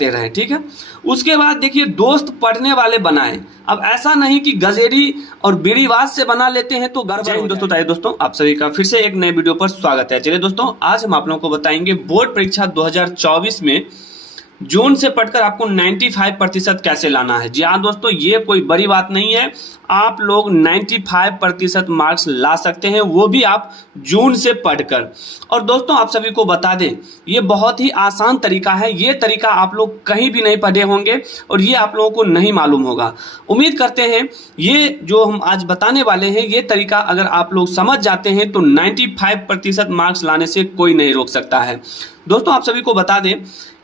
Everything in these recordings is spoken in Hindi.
करते रहें, ठीक है। उसके बाद देखिए दोस्त पढ़ने वाले बनाएं। अब ऐसा नहीं कि गजेरी और बीड़ीवाज से बना लेते हैं तो गड़बड़ हो दोस्तों। ताकि दोस्तों आप सभी का फिर से एक नए वीडियो पर स्वागत है। चलिए दोस्तों, आज हम आप लोगों को बताएंगे बोर्ड परीक्षा 2024 में जून से पढ़कर आपको 95% कैसे लाना है। जी हाँ दोस्तों, ये कोई बड़ी बात नहीं है। आप लोग 95% मार्क्स ला सकते हैं, वो भी आप जून से पढ़कर। और दोस्तों आप सभी को बता दें, ये बहुत ही आसान तरीका है। ये तरीका आप लोग कहीं भी नहीं पढ़े होंगे और ये आप लोगों को नहीं मालूम होगा। उम्मीद करते हैं ये जो हम आज बताने वाले हैं, ये तरीका अगर आप लोग समझ जाते हैं तो 95% मार्क्स लाने से कोई नहीं रोक सकता है। दोस्तों आप सभी को बता दें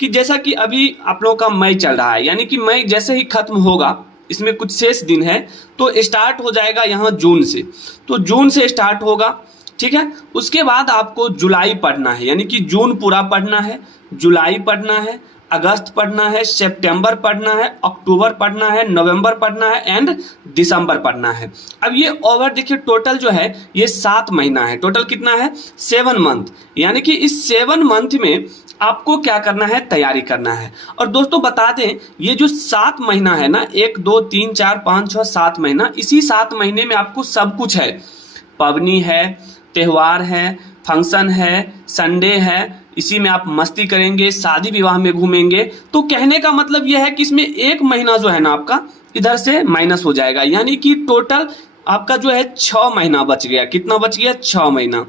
कि जैसा कि अभी आप लोगों का मई चल रहा है, यानी कि मई जैसे ही खत्म होगा, इसमें कुछ शेष दिन है, तो स्टार्ट हो जाएगा यहाँ जून से। तो जून से स्टार्ट होगा, ठीक है। उसके बाद आपको जुलाई पढ़ना है, यानी कि जून पूरा पढ़ना है, जुलाई पढ़ना है, अगस्त पढ़ना है, सितंबर पढ़ना है, अक्टूबर पढ़ना है, नवंबर पढ़ना है एंड दिसंबर पढ़ना है। अब ये ओवर देखिए टोटल जो है ये 7 महीना है। टोटल कितना है? 7 मंथ। यानी कि इस 7 मंथ में आपको क्या करना है? तैयारी करना है। और दोस्तों बता दें, ये जो 7 महीना है ना, 1 2 3 4 5 6 7 महीना, इसी 7 महीने में आपको सब कुछ है। पबनी है, त्योहार है, फंक्शन है, संडे है, इसी में आप मस्ती करेंगे, शादी विवाह में घूमेंगे। तो कहने का मतलब यह है कि इसमें 1 महीना जो है ना आपका इधर से माइनस हो जाएगा, यानी कि टोटल आपका जो है 6 महीना बच गया। कितना बच गया? 6 महीना।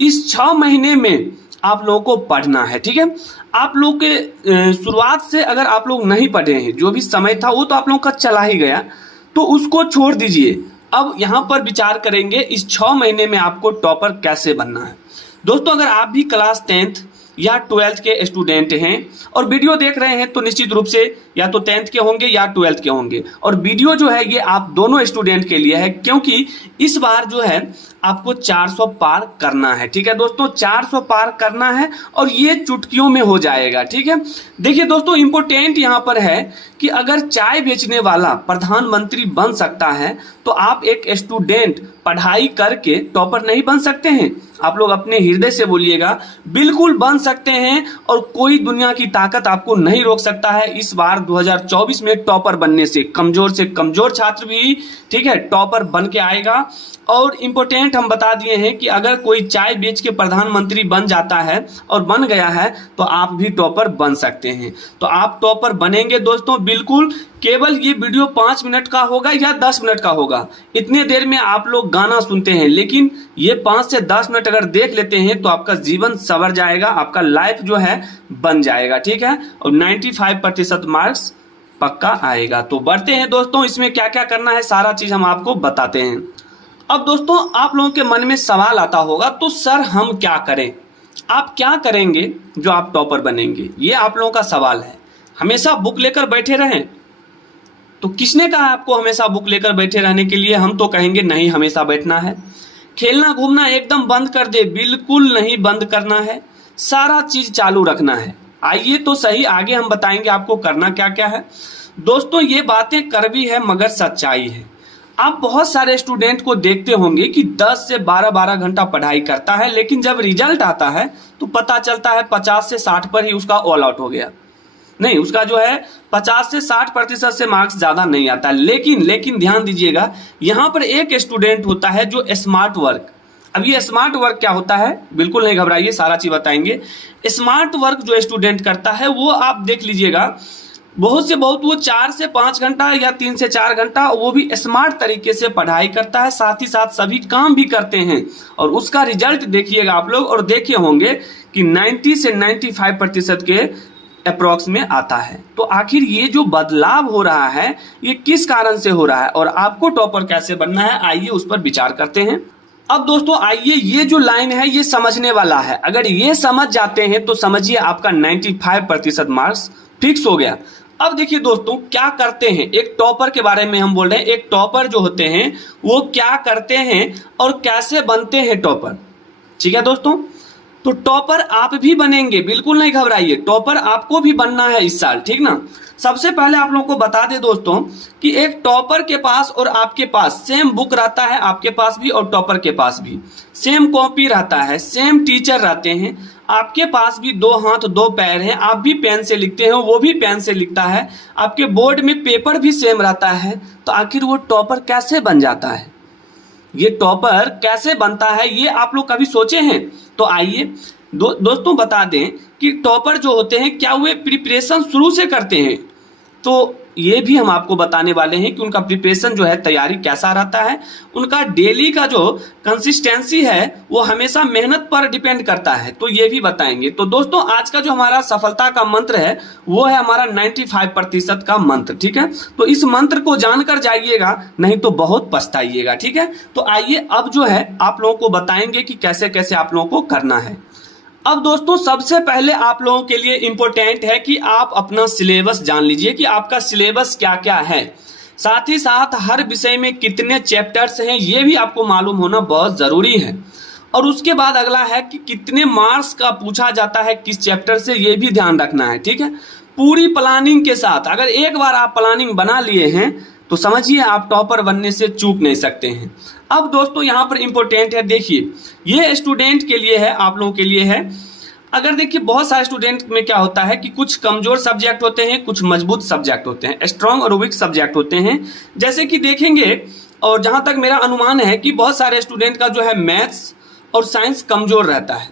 इस 6 महीने में आप लोगों को पढ़ना है, ठीक है। आप लोग के शुरुआत से अगर आप लोग नहीं पढ़े हैं, जो भी समय था वो तो आप लोगों का चला ही गया, तो उसको छोड़ दीजिए। अब यहाँ पर विचार करेंगे इस 6 महीने में आपको टॉपर कैसे बनना है। दोस्तों अगर आप भी क्लास 10th या 12th के स्टूडेंट हैं और वीडियो देख रहे हैं तो निश्चित रूप से या तो 10th के होंगे या 12th के होंगे। और वीडियो जो है ये आप दोनों स्टूडेंट के लिए है, क्योंकि इस बार जो है आपको 400 पार करना है, ठीक है दोस्तों। 400 पार करना है और ये चुटकियों में हो जाएगा, ठीक है। देखिए दोस्तों, इंपॉर्टेंट यहाँ पर है कि अगर चाय बेचने वाला प्रधानमंत्री बन सकता है तो आप एक स्टूडेंट पढ़ाई करके टॉपर नहीं बन सकते हैं? आप लोग अपने हृदय से बोलिएगा, बिल्कुल बन सकते हैं। और कोई दुनिया की ताकत आपको नहीं रोक सकता है इस बार 2024 में टॉपर बनने से कमजोर छात्र भी, ठीक है, टॉपर बन के आएगा। और इम्पोर्टेंट हम बता दिए हैं कि अगर कोई चाय बेच के प्रधानमंत्री बन जाता है और बन गया है तो आप भी टॉपर बन सकते हैं। तो आप टॉपर बनेंगे दोस्तों, बिल्कुल। केवल ये वीडियो 5 मिनट का होगा या 10 मिनट का होगा। इतने देर में आप लोग गाना सुनते हैं, लेकिन ये 5 से 10 मिनट अगर देख लेते हैं तो आपका जीवन संवर जाएगा, आपका लाइफ जो है बन जाएगा, ठीक है। और 95% मार्क्स पक्का आएगा। तो बढ़ते हैं दोस्तों, इसमें क्या क्या करना है सारा चीज हम आपको बताते हैं। अब दोस्तों आप लोगों के मन में सवाल आता होगा, तो सर हम क्या करें, आप क्या करेंगे जो आप टॉपर बनेंगे? ये आप लोगों का सवाल है। हमेशा बुक लेकर बैठे रहें? तो किसने कहा आपको हमेशा बुक लेकर बैठे रहने के लिए? हम तो कहेंगे नहीं हमेशा बैठना है। खेलना घूमना एकदम बंद कर दे? बिल्कुल नहीं बंद करना है, सारा चीज चालू रखना है। आइए तो सही, आगे हम बताएंगे आपको करना क्या क्या है। दोस्तों ये बातें कड़वी है मगर सच्चाई है। आप बहुत सारे स्टूडेंट को देखते होंगे कि 10 से 12 घंटा पढ़ाई करता है, लेकिन जब रिजल्ट आता है तो पता चलता है 50 से 60 पर ही उसका ऑल आउट हो गया। नहीं, उसका जो है 50 से 60% से मार्क्स ज्यादा नहीं आता। लेकिन ध्यान दीजिएगा, यहाँ पर एक स्टूडेंट होता है जो स्मार्ट वर्क। अब ये स्मार्ट वर्क क्या होता है, बिल्कुल नहीं घबराइए, सारा चीज बताएंगे। स्मार्ट वर्क जो स्टूडेंट करता है वो आप देख लीजिएगा, बहुत से बहुत वो 4 से 5 घंटा या 3 से 4 घंटा वो भी स्मार्ट तरीके से पढ़ाई करता है, साथ ही साथ सभी काम भी करते हैं। और उसका रिजल्ट देखिएगा आप लोग, और देखे होंगे कि 90 से 95% के अप्रॉक्स में आता है। तो आखिर ये जो बदलाव हो रहा है ये किस कारण से हो रहा है और आपको टॉपर कैसे बनना है, आइए उस पर विचार करते हैं। अब दोस्तों आइए, ये जो लाइन है ये समझने वाला है। अगर ये समझ जाते हैं तो समझिए आपका 95% मार्क्स फिक्स हो गया। अब देखिए दोस्तों क्या करते हैं, एक टॉपर के बारे में हम बोल रहे हैं। एक टॉपर जो होते हैं वो क्या करते हैं और कैसे बनते हैं टॉपर, ठीक है दोस्तों। तो टॉपर आप भी बनेंगे, बिल्कुल नहीं घबराइए, टॉपर आपको भी बनना है इस साल, ठीक ना। सबसे पहले आप लोगों को बता दें दोस्तों कि एक टॉपर के पास और आपके पास सेम बुक रहता है, आपके पास भी और टॉपर के पास भी सेम कॉपी रहता है, सेम टीचर रहते हैं। आपके पास भी दो हाथ दो पैर हैं, आप भी पेन से लिखते हैं, वो भी पेन से लिखता है, आपके बोर्ड में पेपर भी सेम रहता है, तो आखिर वो टॉपर कैसे बन जाता है? ये टॉपर कैसे बनता है, ये आप लोग कभी सोचे हैं? तो आइए दोस्तों बता दें कि टॉपर जो होते हैं क्या वे प्रिपरेशन शुरू से करते हैं? तो ये भी हम आपको बताने वाले हैं कि उनका प्रिपरेशन जो है, तैयारी कैसा रहता है। उनका डेली का जो कंसिस्टेंसी है वो हमेशा मेहनत पर डिपेंड करता है, तो ये भी बताएंगे। तो दोस्तों आज का जो हमारा सफलता का मंत्र है वो है हमारा 95% का मंत्र, ठीक है। तो इस मंत्र को जानकर जाइएगा, नहीं तो बहुत पछताइएगा, ठीक है। तो आइए अब जो है आप लोगों को बताएंगे कि कैसे कैसे आप लोगों को करना है। अब दोस्तों सबसे पहले आप लोगों के लिए इंपॉर्टेंट है कि आप अपना सिलेबस जान लीजिए कि आपका सिलेबस क्या क्या है। साथ ही साथ हर विषय में कितने चैप्टर्स हैं ये भी आपको मालूम होना बहुत जरूरी है। और उसके बाद अगला है कि कितने मार्क्स का पूछा जाता है किस चैप्टर से, ये भी ध्यान रखना है, ठीक है। पूरी प्लानिंग के साथ अगर एक बार आप प्लानिंग बना लिए हैं तो समझिए आप टॉपर बनने से चूक नहीं सकते हैं। अब दोस्तों यहाँ पर इंपॉर्टेंट है, देखिए ये स्टूडेंट के लिए है, आप लोगों के लिए है। अगर देखिए बहुत सारे स्टूडेंट में क्या होता है कि कुछ कमजोर सब्जेक्ट होते हैं, कुछ मजबूत सब्जेक्ट होते हैं, स्ट्रांग और वीक सब्जेक्ट होते हैं। जैसे कि देखेंगे, और जहां तक मेरा अनुमान है कि बहुत सारे स्टूडेंट का जो है मैथ्स और साइंस कमजोर रहता है।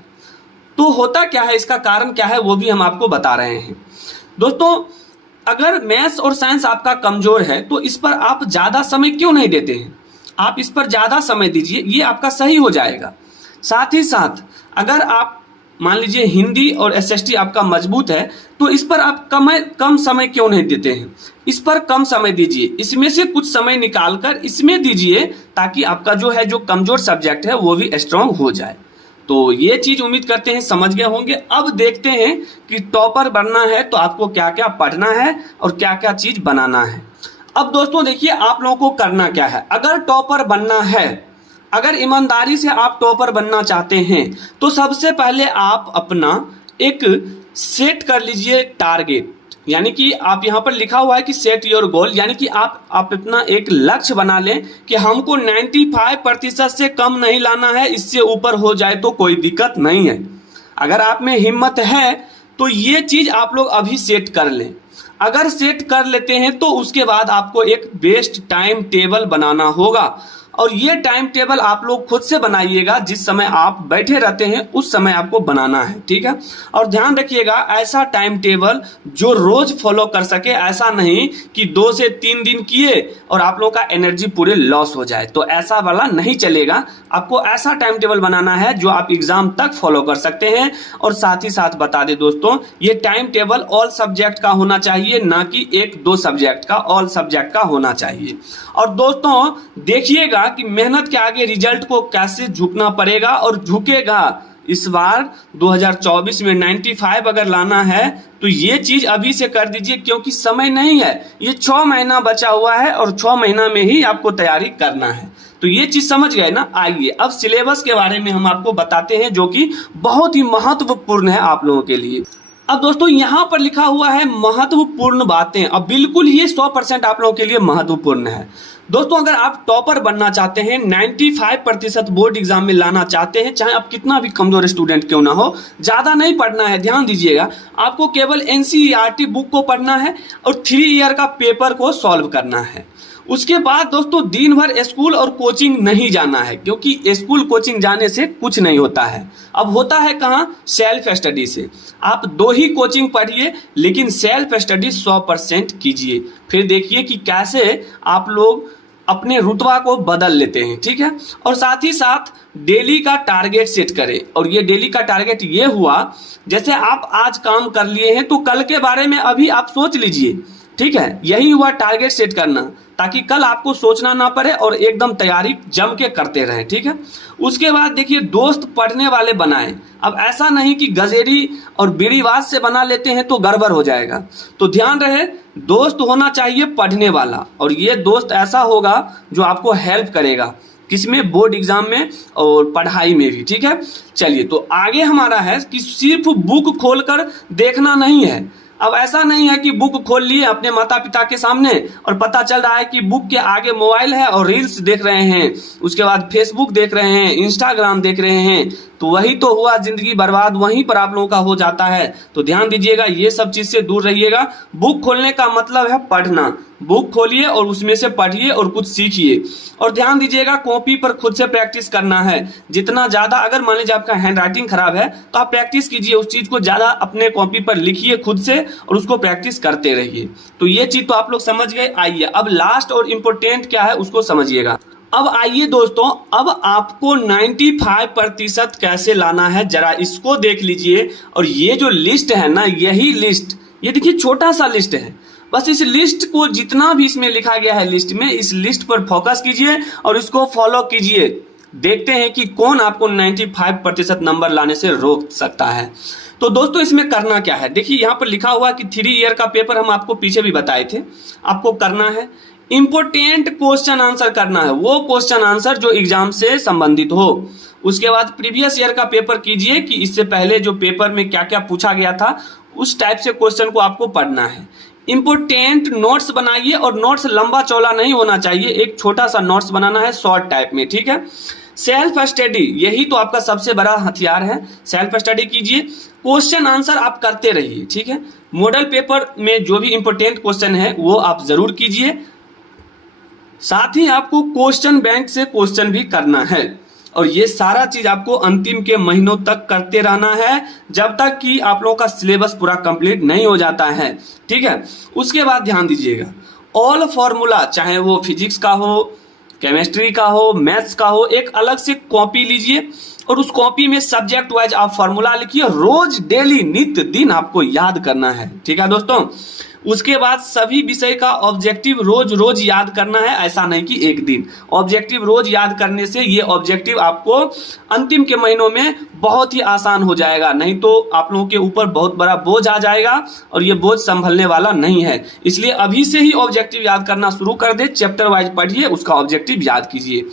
तो होता क्या है, इसका कारण क्या है, वो भी हम आपको बता रहे हैं। दोस्तों अगर मैथ्स और साइंस आपका कमजोर है तो इस पर आप ज्यादा समय क्यों नहीं देते हैं? आप इस पर ज्यादा समय दीजिए, ये आपका सही हो जाएगा। साथ ही साथ अगर आप मान लीजिए हिंदी और एसएसटी आपका मजबूत है तो इस पर आप कम समय क्यों नहीं देते हैं? इस पर कम समय दीजिए, इसमें से कुछ समय निकालकर इसमें दीजिए ताकि आपका जो है जो कमजोर सब्जेक्ट है वो भी स्ट्रांग हो जाए। तो ये चीज उम्मीद करते हैं समझ गए होंगे। अब देखते हैं कि टॉपर बनना है तो आपको क्या क्या पढ़ना है और क्या क्या चीज बनाना है। अब दोस्तों देखिए आप लोगों को करना क्या है। अगर टॉपर बनना है, अगर ईमानदारी से आप टॉपर बनना चाहते हैं तो सबसे पहले आप अपना एक सेट कर लीजिए टारगेट, यानी कि आप यहाँ पर लिखा हुआ है कि सेट योर गोल, यानी कि आप अपना एक लक्ष्य बना लें कि हमको 95% से कम नहीं लाना है, इससे ऊपर हो जाए तो कोई दिक्कत नहीं है। अगर आप में हिम्मत है तो ये चीज आप लोग अभी सेट कर लें। अगर सेट कर लेते हैं तो उसके बाद आपको एक बेस्ट टाइम टेबल बनाना होगा, और ये टाइम टेबल आप लोग खुद से बनाइएगा। जिस समय आप बैठे रहते हैं उस समय आपको बनाना है, ठीक है। और ध्यान रखिएगा ऐसा टाइम टेबल जो रोज फॉलो कर सके, ऐसा नहीं कि 2 से 3 दिन किए और आप लोगों का एनर्जी पूरे लॉस हो जाए, तो ऐसा वाला नहीं चलेगा। आपको ऐसा टाइम टेबल बनाना है जो आप एग्जाम तक फॉलो कर सकते हैं। और साथ ही साथ बता दें दोस्तों, ये टाइम टेबल ऑल सब्जेक्ट का होना चाहिए, ना कि 1-2 सब्जेक्ट का, ऑल सब्जेक्ट का होना चाहिए। और दोस्तों देखिएगा कि मेहनत के आगे रिजल्ट को कैसे झुकना पड़ेगा, और झुकेगा। इस बार 2024 में 95 अगर लाना है तो ये चीज अभी से कर दीजिए, क्योंकि समय नहीं है। ये 6 महीना बचा हुआ है और 6 महीना में ही आपको तैयारी करना है। तो ये चीज समझ गए ना। आइए अब सिलेबस के बारे में हम आपको बताते हैं जो कि बहुत ही महत्वपूर्ण है आप लोगों के लिए। अब दोस्तों यहाँ पर लिखा हुआ है महत्वपूर्ण बातें, अब बिल्कुल ये 100% आप लोगों के लिए महत्वपूर्ण है। दोस्तों अगर आप टॉपर बनना चाहते हैं, 95% बोर्ड एग्जाम में लाना चाहते हैं, चाहे आप कितना भी कमजोर स्टूडेंट क्यों ना हो, ज्यादा नहीं पढ़ना है, ध्यान दीजिएगा। आपको केवल एनसीईआरटी बुक को पढ़ना है और 3 ईयर का पेपर को सॉल्व करना है। उसके बाद दोस्तों दिन भर स्कूल और कोचिंग नहीं जाना है, क्योंकि स्कूल कोचिंग जाने से कुछ नहीं होता है। अब होता है कहाँ, सेल्फ स्टडी से। आप 2 ही कोचिंग पढ़िए, लेकिन सेल्फ स्टडी 100% कीजिए। फिर देखिए कि कैसे आप लोग अपने रुतबा को बदल लेते हैं, ठीक है। और साथ ही साथ डेली का टारगेट सेट करें। और ये डेली का टारगेट ये हुआ, जैसे आप आज काम कर लिए हैं तो कल के बारे में अभी आप सोच लीजिए, ठीक है। यही हुआ टारगेट सेट करना, ताकि कल आपको सोचना ना पड़े और एकदम तैयारी जम के करते रहें, ठीक है। उसके बाद देखिए दोस्त पढ़ने वाले बनाएं। अब ऐसा नहीं कि गजेरी और बीड़ीवाज से बना लेते हैं तो गड़बड़ हो जाएगा। तो ध्यान रहे दोस्त होना चाहिए पढ़ने वाला, और ये दोस्त ऐसा होगा जो आपको हेल्प करेगा, किसमें, बोर्ड एग्जाम में और पढ़ाई में भी, ठीक है। चलिए तो आगे हमारा है कि सिर्फ बुक खोलकर देखना नहीं है, अब ऐसा नहीं है कि बुक खोल लिए अपने माता पिता के सामने और पता चल रहा है कि बुक के आगे मोबाइल है और रील्स देख रहे हैं, उसके बाद फेसबुक देख रहे हैं, इंस्टाग्राम देख रहे हैं, तो वही तो हुआ जिंदगी बर्बाद, वहीं पर आप लोगों का हो जाता है। तो ध्यान दीजिएगा, ये सब चीज से दूर रहिएगा। बुक खोलने का मतलब है पढ़ना। बुक खोलिए और उसमें से पढ़िए और कुछ सीखिए। और ध्यान दीजिएगा, कॉपी पर खुद से प्रैक्टिस करना है। जितना ज्यादा, अगर मान लीजिए आपका हैंड राइटिंग खराब है तो आप प्रैक्टिस कीजिए उस चीज को, ज्यादा अपने कॉपी पर लिखिए खुद से और उसको प्रैक्टिस करते रहिए। तो ये चीज तो आप लोग समझ गए। आइए अब लास्ट और इम्पोर्टेंट क्या है उसको समझिएगा। अब आइए दोस्तों, अब आपको 95% कैसे लाना है जरा इसको देख लीजिए। और ये जो लिस्ट है ना, यही लिस्ट, ये देखिए छोटा सा लिस्ट है, बस इस लिस्ट को जितना भी इसमें लिखा गया है लिस्ट में, इस लिस्ट पर फोकस कीजिए और इसको फॉलो कीजिए। देखते हैं कि कौन आपको 95% नंबर लाने से रोक सकता है। तो दोस्तों इसमें करना क्या है, देखिए यहाँ पर लिखा हुआ कि 3 ईयर का पेपर हम आपको पीछे भी बताए थे। आपको करना है इंपोर्टेंट क्वेश्चन आंसर करना है, वो क्वेश्चन आंसर जो एग्जाम से संबंधित हो। उसके बाद प्रीवियस ईयर का पेपर कीजिए कि इससे पहले जो पेपर में क्या क्या पूछा गया था उस टाइप से क्वेश्चन को आपको पढ़ना है। इंपोर्टेंट नोट्स बनाइए और नोट्स लंबा चौड़ा नहीं होना चाहिए, एक छोटा सा नोट्स बनाना है शॉर्ट टाइप में, ठीक है। सेल्फ स्टडी, यही तो आपका सबसे बड़ा हथियार है। सेल्फ स्टडी कीजिए, क्वेश्चन आंसर आप करते रहिए, ठीक है। मॉडल पेपर में जो भी इंपोर्टेंट क्वेश्चन है वो आप जरूर कीजिए। साथ ही आपको क्वेश्चन बैंक से क्वेश्चन भी करना है। और ये सारा चीज आपको अंतिम के महीनों तक करते रहना है, जब तक कि आप लोगों का सिलेबस पूरा कंप्लीट नहीं हो जाता है, ठीक है। उसके बाद ध्यान दीजिएगा, ऑल फॉर्मूला, चाहे वो फिजिक्स का हो, केमिस्ट्री का हो, मैथ्स का हो, एक अलग से कॉपी लीजिए और उस कॉपी में सब्जेक्ट वाइज आप फॉर्मूला लिखिए। रोज डेली नित्य दिन आपको याद करना है, ठीक है दोस्तों। उसके बाद सभी विषय का ऑब्जेक्टिव रोज रोज याद करना है, ऐसा नहीं कि एक दिन। ऑब्जेक्टिव रोज याद करने से ये ऑब्जेक्टिव आपको अंतिम के महीनों में बहुत ही आसान हो जाएगा, नहीं तो आप लोगों के ऊपर बहुत बड़ा बोझ आ जाएगा और ये बोझ संभलने वाला नहीं है। इसलिए अभी से ही ऑब्जेक्टिव याद करना शुरू कर दे, चैप्टर वाइज पढ़िए, उसका ऑब्जेक्टिव याद कीजिए।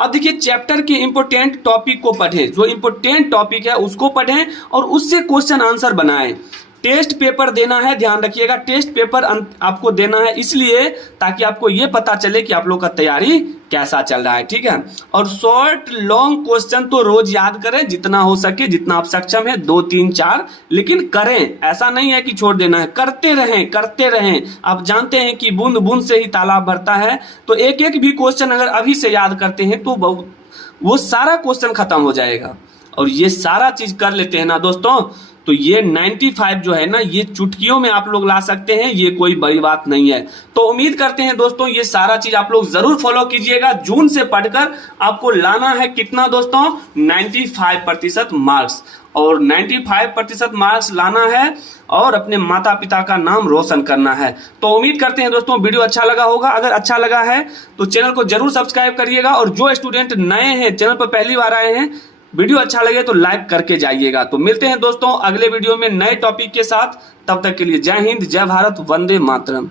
अब देखिए, चैप्टर के इंपोर्टेंट टॉपिक को पढ़ें, जो इंपोर्टेंट टॉपिक है उसको पढ़ें और उससे क्वेश्चन आंसर बनाएं। टेस्ट पेपर देना है, ध्यान रखिएगा, टेस्ट पेपर आपको देना है इसलिए ताकि आपको ये पता चले कि आप लोग का तैयारी कैसा चल रहा है, ठीक है। और शॉर्ट लॉन्ग क्वेश्चन तो रोज याद करें, जितना हो सके, जितना आप सक्षम है, 2 3 4, लेकिन करें, ऐसा नहीं है कि छोड़ देना है, करते रहें करते रहें। आप जानते हैं कि बूंद बूंद से ही तालाब भरता है, तो एक एक भी क्वेश्चन अगर अभी से याद करते हैं तो वो सारा क्वेश्चन खत्म हो जाएगा। और ये सारा चीज कर लेते हैं ना दोस्तों, तो ये 95 जो है ना, ये चुटकियों में आप लोग ला सकते हैं, ये कोई बड़ी बात नहीं है। तो उम्मीद करते हैं दोस्तों ये सारा चीज आप लोग जरूर फॉलो कीजिएगा। जून से पढ़कर आपको लाना है कितना दोस्तों, 95% मार्क्स। और 95% मार्क्स लाना है और अपने माता पिता का नाम रोशन करना है। तो उम्मीद करते हैं दोस्तों वीडियो अच्छा लगा होगा। अगर अच्छा लगा है तो चैनल को जरूर सब्सक्राइब करिएगा, और जो स्टूडेंट नए हैं, चैनल पर पहली बार आए हैं, वीडियो अच्छा लगे तो लाइक करके जाइएगा। तो मिलते हैं दोस्तों अगले वीडियो में नए टॉपिक के साथ, तब तक के लिए जय हिंद, जय भारत, वंदे मातरम।